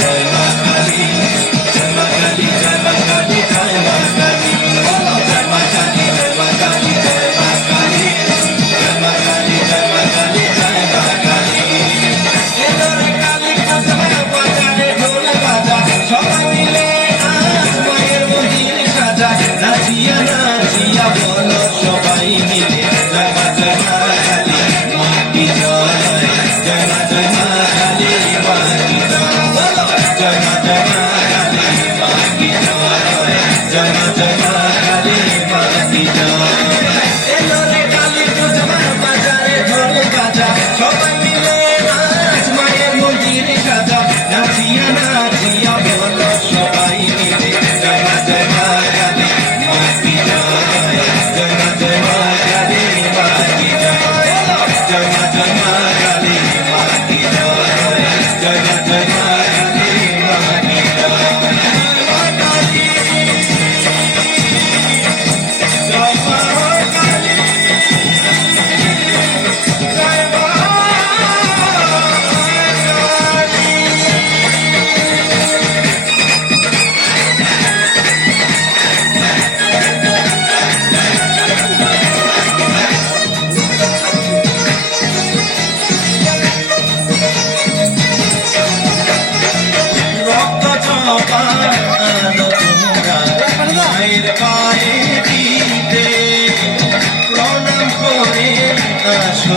জয় মা কালী, জয় মা কালী, জয় মা কালী, জয় মা কালী, জয় মা কালী, জয় মা কালী, জয় মা কালী, জয় মা কালী, জয় মা কালী, জয় মা কালী। এলো রে কালী পূজা, বাজারে ঢোল বাজা, সবাই মিলে আজ মায়ের মন্দির সাজা, নাচিয়া নাচিয়া বলো সবাই মিলে জয় মা কালী, মা কি জয়, জয় মা কালী, মা কি জয়, বলো জয় মা কালী, মা কি জয়, জয় মা কালী, মা কি জয়।